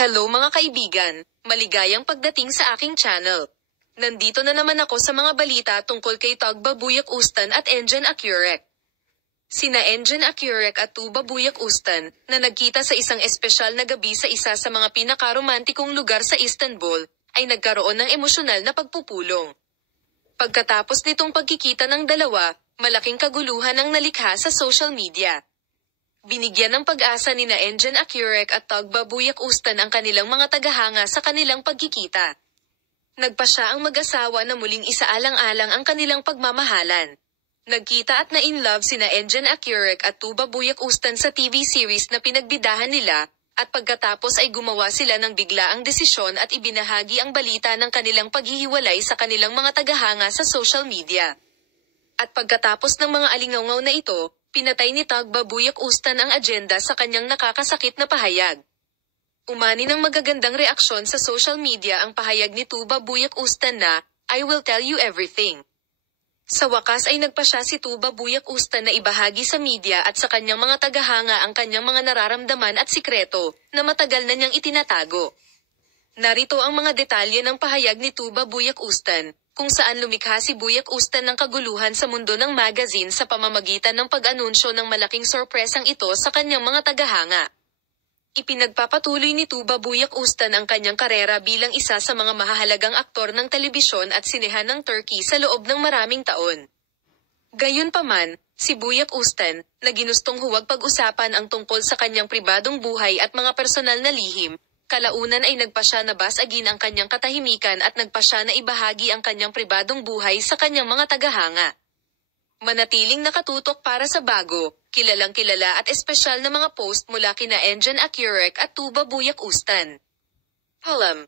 Hello mga kaibigan, maligayang pagdating sa aking channel. Nandito na naman ako sa mga balita tungkol kay Tuba Buyak Ustan at Engin Akyurek. Sina Engin Akyurek at Tuba Buyak Ustan, na nagkita sa isang espesyal na gabi sa isa sa mga pinakaromantikong lugar sa Istanbul, ay nagkaroon ng emosyonal na pagpupulong. Pagkatapos nitong pagkikita ng dalawa, malaking kaguluhan ang nalikha sa social media. Binigyan ng pag-asa nina Engin Akyurek at Tuba Buyak Ustan ang kanilang mga tagahanga sa kanilang pagkikita. Nagpasya ang mag-asawa na muling isaalang-alang ang kanilang pagmamahalan. Nagkita at na-in-love sina Engin Akyurek at Tuba Buyak Ustan sa TV series na pinagbidahan nila, at pagkatapos ay gumawa sila ng biglaang desisyon at ibinahagi ang balita ng kanilang paghihiwalay sa kanilang mga tagahanga sa social media. At pagkatapos ng mga alingaw na ito, pinatay ni Tuba Buyak Ustan ang agenda sa kanyang nakakasakit na pahayag. Umani ng magagandang reaksyon sa social media ang pahayag ni Tuba Buyak Ustan na, "I will tell you everything." Sa wakas ay nagpasya si Tuba Buyak Ustan na ibahagi sa media at sa kanyang mga tagahanga ang kanyang mga nararamdaman at sikreto, na matagal na niyang itinatago. Narito ang mga detalye ng pahayag ni Tuba Buyak Ustan, kung saan lumikha si Buyak Ustan ng kaguluhan sa mundo ng magazine sa pamamagitan ng pag-anunsyo ng malaking sorpresang ito sa kanyang mga tagahanga. Ipinagpapatuloy ni Tuba Buyak Ustan ang kanyang karera bilang isa sa mga mahahalagang aktor ng telebisyon at sinehan ng Turkey sa loob ng maraming taon. Gayunpaman, si Buyak Ustan, na ginustong huwag pag-usapan ang tungkol sa kanyang pribadong buhay at mga personal na lihim, kalaunan ay nagpasya na basagin ang kanyang katahimikan at nagpasya na ibahagi ang kanyang pribadong buhay sa kanyang mga tagahanga. Manatiling nakatutok para sa bago, kilalang-kilala at espesyal na mga post mula kina Engin Akyurek at Tuba Buyak Ustan. Palam.